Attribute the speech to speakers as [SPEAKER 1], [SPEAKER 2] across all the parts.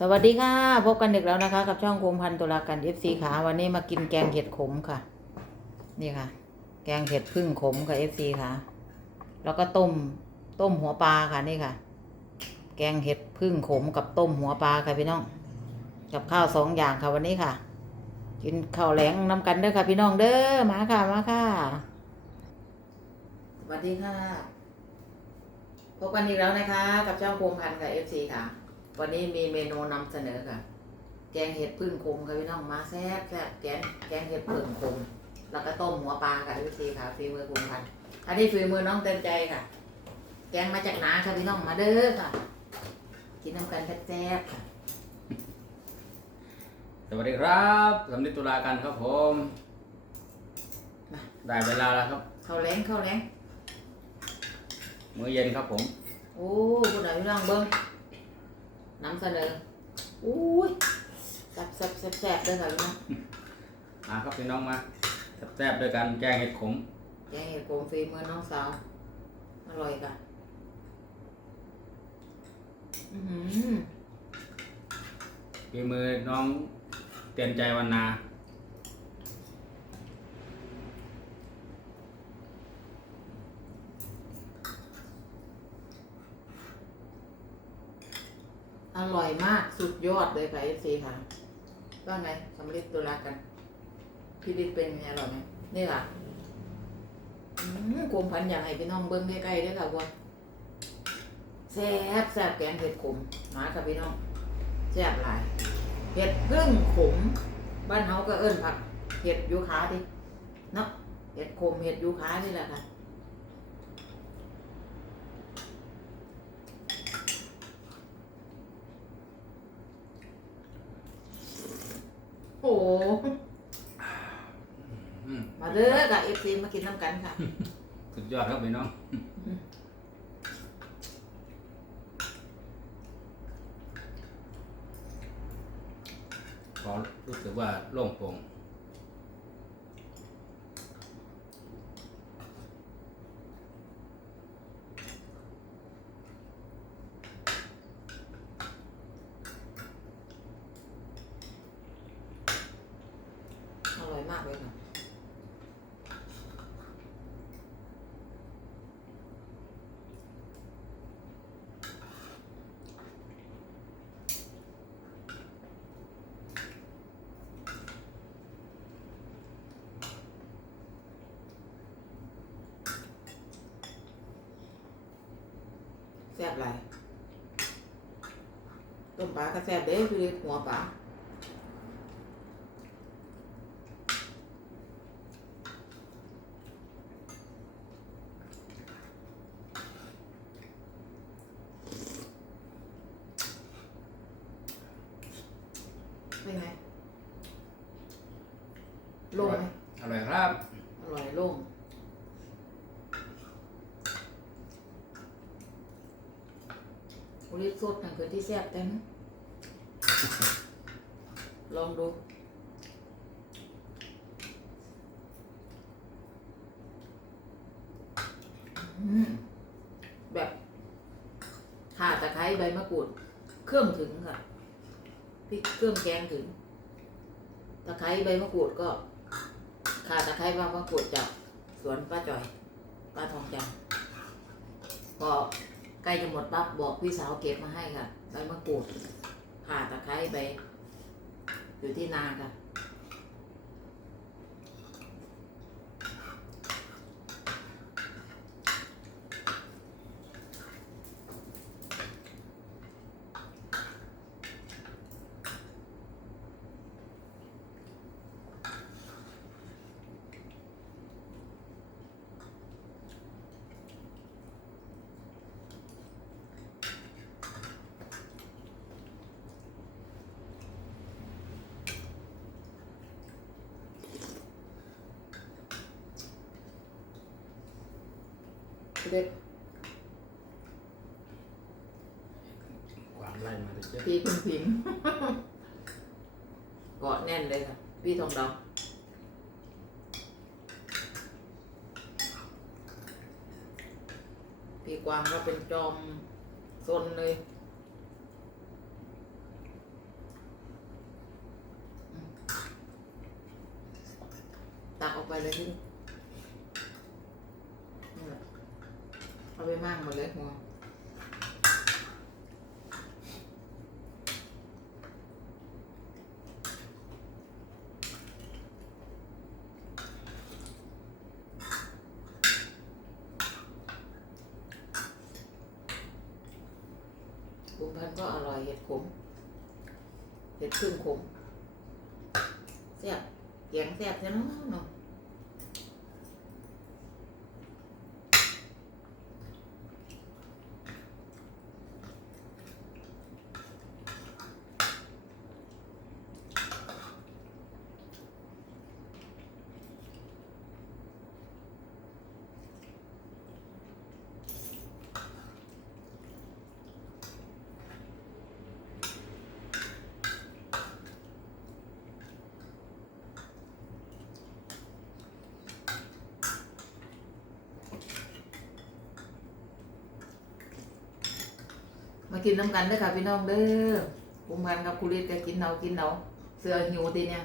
[SPEAKER 1] สวัสดีค่ะ พบกันอีกแล้วนะคะ กับช่องกรมพันธ์ตุลาการเอฟซีขาวันนี้มากินแกงเห็ดขมค่ะ นี่ค่ะ แกงเห็ดพึ่งขมค่ะเอฟซีค่ะ แล้วก็ต้มต้มหัวปลาค่ะนี่ค่ะ แกงเห็ดพึ่งขมกับต้มหัวปลาค่ะพี่น้อง กับข้าวสองอย่างค่ะวันนี้ค่ะ กินข้าวแหลงน้ำกันเด้อค่ะ พี่น้องเด้อมาค่ะมาค่ะ สวัสดีค่ะ พบกันอีกแล้วนะคะ กับช่องภูมิพันธ์กับเอฟซีค่ะ วันนี้มีเมนูนำเสนอค่ะ แกงเห็ดพึ่งคมค่ะพี่น้องมาแซ่บแซ่บแกงแกงเห็ดพึ่งคมแล้วก็ต้มหัวปลาค่ะเอฟซีค่ะฝีมือภูมิพันธ์อันนี้ฝีมือน้องเต็มใจค่ะ แกงมาจากนาค่ะพี่น้องมาเด้อค่ะ กินน้ำกันแซ่บๆค่ะ
[SPEAKER 2] สวัสดีครับสำนิดตุลาการครับผม
[SPEAKER 1] มา
[SPEAKER 2] ได้เวลาแล้วครับ
[SPEAKER 1] ข้าวแรงข้าวแรง
[SPEAKER 2] มื้อเย็นครับผม
[SPEAKER 1] โอ้ผู้ใดพี่น้องเบิ้ง นำเสนออุ้ยแซ่บแซ่บแซ่บแซ่บเด้อค่ะพี่น้อง
[SPEAKER 2] มาครับพี่น้องมาแซ่บๆด้วยกันแกงเห็ดขม
[SPEAKER 1] แกงเห็ดโกมฝีมือน้องสาวอร่อยค่ะอือหือ
[SPEAKER 2] ฝีมือน้องเตียนใจวันนา
[SPEAKER 1] อ ร่อยมากสุดยอดเลยค่ะเอฟซีค่ะว่าไงสำลิดตัวรักกันพี่ลิศเป็นไงอร่อยไหมนี่ค่ะอืมกลมพันอย่ากให้พี่น้องเบิ้งใกล้ๆด้วยค่ะบัวแซ่บแซ่บแกงเห็ดขมมาค่ะพี่น้องแซ่บหลายเห็ดพึ่งขมบ้านเฮาก็เอิ้นผักเห็ดยูคาดิเนาะเห็ดขมเห็ดยูคานี่แหละค่ะ โอ้โห
[SPEAKER 2] อืม
[SPEAKER 1] มาเด้อกับเอฟซีมากินน้ำกันค่ะ
[SPEAKER 2] สุดยอดครับพี่น้องพอรู้สึกว่าโล่งโปร่ง
[SPEAKER 1] มากเลยค่ะแซ่บหลายต้มปลาก็แซ่บเด้คือหัวปลา เป็นไงโล่งไหม
[SPEAKER 2] อร่อยครับ
[SPEAKER 1] อร่อยโล่งโอลิฟสดนั่นคือที่แซ่บเต็มลองดูอืมแบบข่าตะไคร้ใบมะกรูด เครื่องถึงค่ะ พริกเครื่องแกงถึง ตะไคร้ใบมะกรูดก็ข่าตะไคร้ใบมะกรูดจากสวนป้าจอย ป้าทองจันพอใกล้จะหมดปั๊บบอกพี่สาวเก็บมาให้ค่ะ ใบมะกรูดข่าตะไคร้ใบอยู่ที่นาค่ะ เด็ก
[SPEAKER 2] ความไล่มาเลยเจ๊
[SPEAKER 1] พี่พิมพิมเกาะแน่นเลยค่ะ พี่ทองดำพี่กวางก็เป็นจอมซนเลย อกไปเลยที่นี่แหละเอาไปมั่งหมดเลยหัวกุมพันธุ์ก็ อยเห็ดขมเห็ดพึ่งขมแซ่บแกงแซ่บใช่ไหมเนาะ กินน้ำกันเด้อค่ะพี่น้องเด้อกุมพันกับคุริตก็กินเอากินเอาเสือหิวตีเนี่ย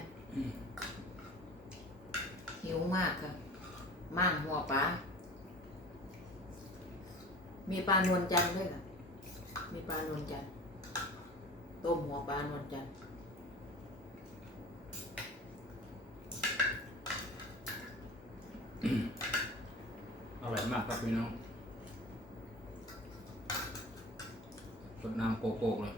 [SPEAKER 1] หิวมากค่ะม่านหัวปลามีปลานวลจันทร์ด้วยค่ะ มีปลานวลจันทร์ต้มหัวปลานวลจันทร์
[SPEAKER 2] อร่อยมากครับพี่น้อง กดน้ำโกโก้เลย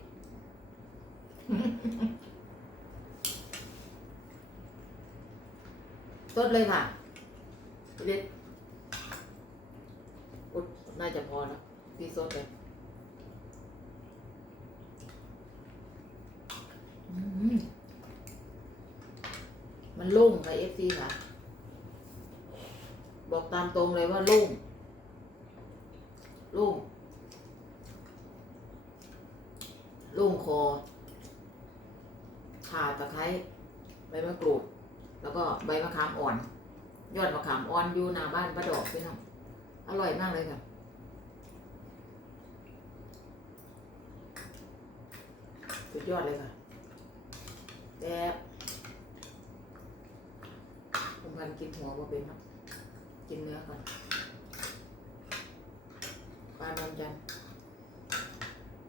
[SPEAKER 1] สดเลยค่ะคุริตอุดน่าจะพอแล้วพี่สดเลยมมันโล่งไปเอฟซีค่ะ บอกตามตรงเลยว่าโล่งโล่ง โล่งคอข่าตะไคร้ใบมะกรูด แล้วก็ใบมะขามอ่อน ยอดมะขามอ่อนอยู่หน้าบ้านป้าดอกพี่น้องอร่อยมากเลยค่ะสุดยอดเลยค่ะแต่ผมพันกินหัวมาเป็นครับ กินเนื้อก่อนปลานอนจันทร์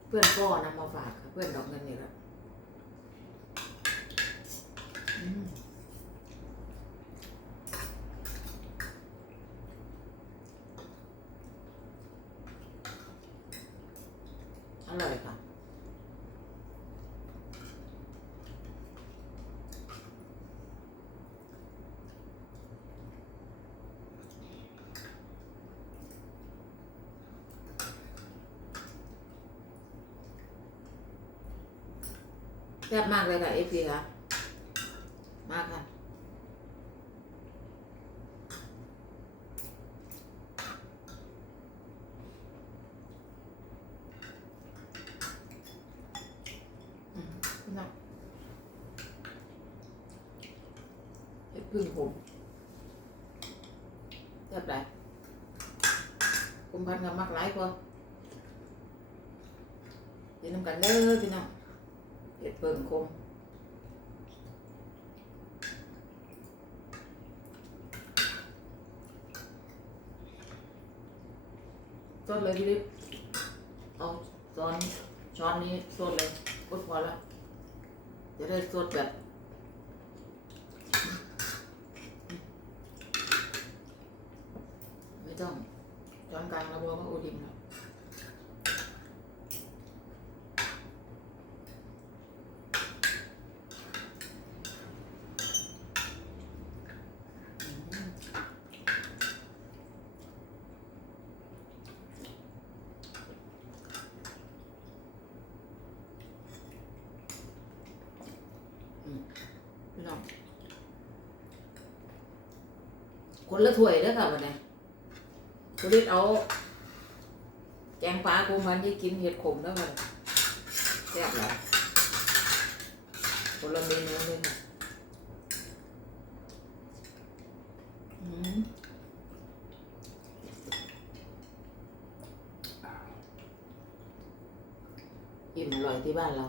[SPEAKER 1] เพื่อนพ่อนำมาฝากค่ะเพื่อนดอกเงินนี่แหละ แซ่บมากเลยค่ะเอฟซีค่ะ มากค่ะ อืมพี่น้องเห็ดพึ่งผมแซ่บไรกุมพันกับมักหลายกว่ากินน้ำกันเด้อพี่น้อง เห็ดเปิ่งคมสดเลยพี่ลิฟเอาช้อนช้อนนี้สดเลยกดพอแล้วจะได้สดแบบไม่ต้องช้อนกลางแล้วบัวมาอุดิมแล้ว พี่น้อง คนละถ้วยเด้อค่ะวันนี้คุณฤทธิ์เอา แกงปลาคุมพันที่กินเห็ดขมแล้วค่ะแซ่บหลายคนละเมนูเลยค่ะอืมอิ่มอร่อยที่บ้านเรา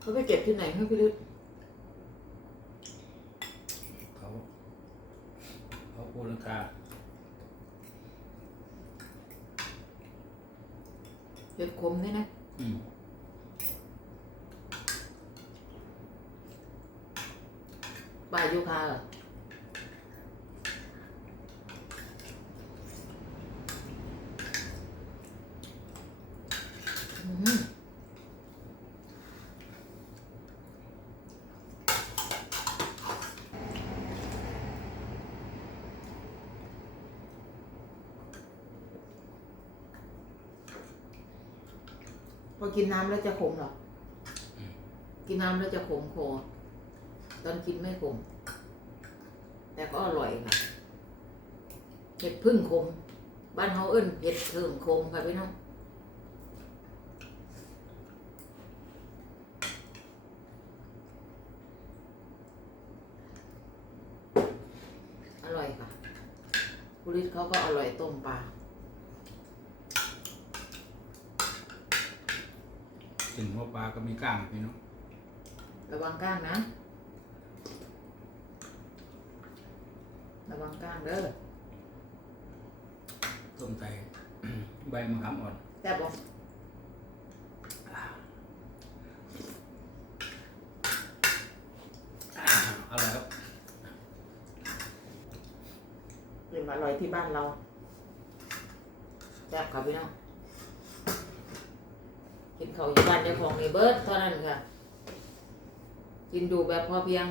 [SPEAKER 1] เขาไปเก็บที่ไหนให้พี่ลึก
[SPEAKER 2] เขาเขาโอลังกา
[SPEAKER 1] เห็ดขมนี่นะ
[SPEAKER 2] อืม
[SPEAKER 1] ป่ายูคาเหรออื พอกินน้ำแล้วจะขมเหรอ กินน้ำแล้วจะขมคอตอนกินไม่ขม แต่ก็อร่อยค่ะเห็ดพึ่งขม บ้านเขาเอิ้นเห็ดเถิงขมค่ะพี่น้องอร่อยค่ะคุริตเขาก็อร่อยต้มปลา
[SPEAKER 2] ถึงว่าปลาก็มีกล้างพี่น้อง
[SPEAKER 1] ระวังก้างนะ ระวังก้างเด้อ
[SPEAKER 2] ต้มใส่ ใบมะขามอ่อน
[SPEAKER 1] แซ่บบ่
[SPEAKER 2] อร่อยครับ
[SPEAKER 1] เรียนอร่อยที่บ้านเราแซ่บค่ะพี่น้องกิน เขาวอยู่บ้านเจ้าของนี่เบิร์ดเท่านั้นค่ะ กินดูแบบพอเพียง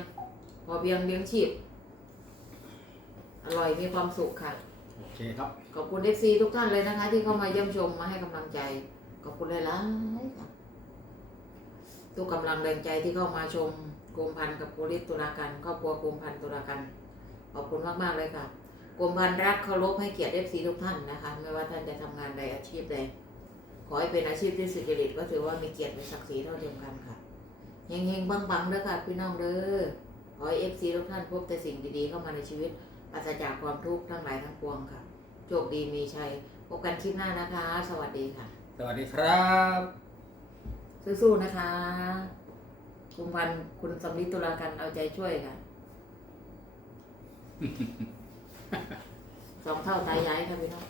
[SPEAKER 1] พอเพียงเลี้ยงชีพ อร่อยมีความสุขค่ะ
[SPEAKER 2] โอเคครับ
[SPEAKER 1] ขอบคุณเอฟซีทุกท่านเลยนะคะ ที่เข้ามาเยี่ยมชมมาให้กำลังใจ ขอบคุณหลายๆค่ะทุกกำลังแรงใจที่เข้ามาชมกรมพันธ์กับโพลิสตุลาการครอบครัวกรมพันธ์ตุลาการขอบคุณมาก ๆ เลยค่ะกรมพันธ์รักเคารพให้เกียรติเอฟซีทุกท่านนะคะ ไม่ว่าท่านจะทำงานใดอาชีพใด ขอให้เป็นอาชีพที่สุจริตก็ถือว่ามีเกียรติมีศักดิ์ศรีเท่าเทียมกันค่ะเฮงๆบังๆเด้อค่ะพี่น้องเด้อขอให้เอฟซีทุกท่านพบแต่สิ่งดีๆเข้ามาในชีวิตปราศจากความทุกข์ทั้งหลายทั้งปวงค่ะ โชคดีมีชัยพบกันคลิปหน้านะคะ สวัสดีค่ะ
[SPEAKER 2] สวัสดีครับ
[SPEAKER 1] สู้ๆนะคะคุณพันธุ์คุณสำลิดตุลากันเอาใจช่วยค่ะสองเท่าตายย้ายค่ะพี่น้อง